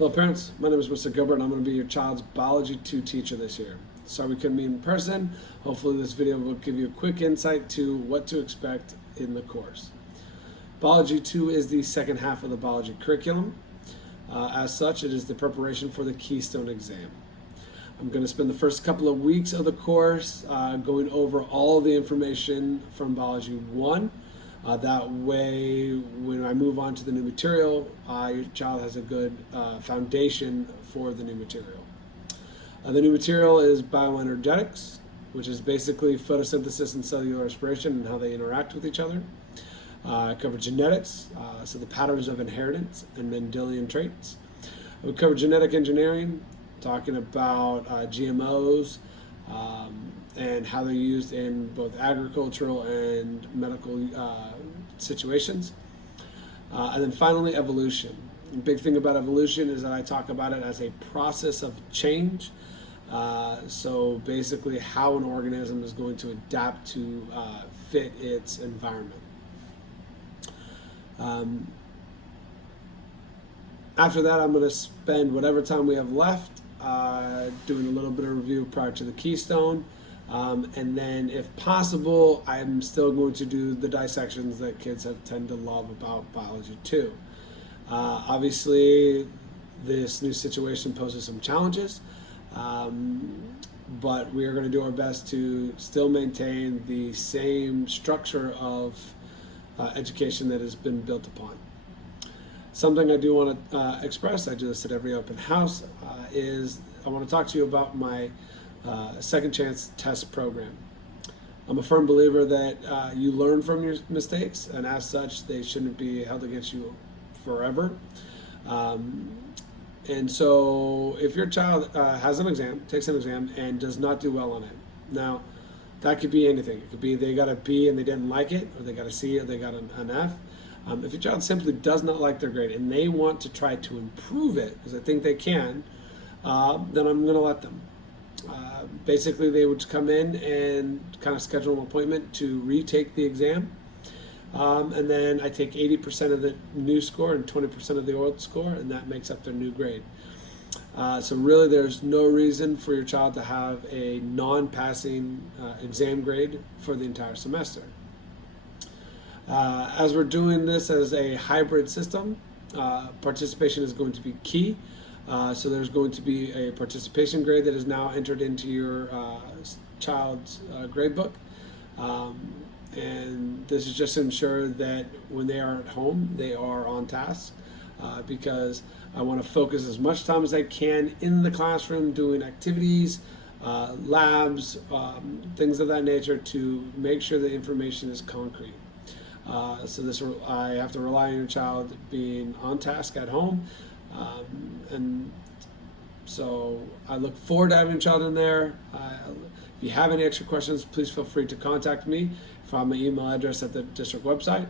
Hello parents, my name is Mr. Gilbert and I'm going to be your child's Biology 2 teacher this year. Sorry we couldn't meet in person. Hopefully this video will give you a quick insight to what to expect in the course. Biology 2 is the second half of the biology curriculum. As such, it is the preparation for the Keystone exam. I'm going to spend the first couple of weeks of the course going over all the information from Biology 1. That way, when I move on to the new material, your child has a good foundation for the new material. The new material is Bioenergetics, which is basically photosynthesis and cellular respiration and how they interact with each other. I cover genetics, so the patterns of inheritance and Mendelian traits. We cover genetic engineering, talking about GMOs and how they're used in both agricultural and medical situations. And then finally, evolution. The big thing about evolution is that I talk about it as a process of change. So basically how an organism is going to adapt to fit its environment. After that, I'm going to spend whatever time we have left doing a little bit of review prior to the Keystone. And then if possible, I'm still going to do the dissections that kids have tend to love about Biology 2. Obviously, this new situation poses some challenges, but we are going to do our best to still maintain the same structure of education that has been built upon. Something I do want to express, I do this at every open house, is I want to talk to you about my second chance test program. I'm a firm believer that you learn from your mistakes, and as such, they shouldn't be held against you forever. And so if your child has an exam, takes an exam, and does not do well on it, now that could be anything. It could be they got a B and they didn't like it, or they got a C or they got an F. If your child simply does not like their grade and they want to try to improve it, because I think they can, then I'm going to let them. Basically, they would come in and kind of schedule an appointment to retake the exam. And then I take 80% of the new score and 20% of the old score, and that makes up their new grade. So really, there's no reason for your child to have a non-passing exam grade for the entire semester. As we're doing this as a hybrid system, participation is going to be key. So there's going to be a participation grade that is now entered into your child's grade book. And this is just to ensure that when they are at home, they are on task, because I want to focus as much time as I can in the classroom doing activities, labs, things of that nature to make sure the information is concrete. So I have to rely on your child being on task at home. And so I look forward to having your child in there. If you have any extra questions, please feel free to contact me from my email address at the district website.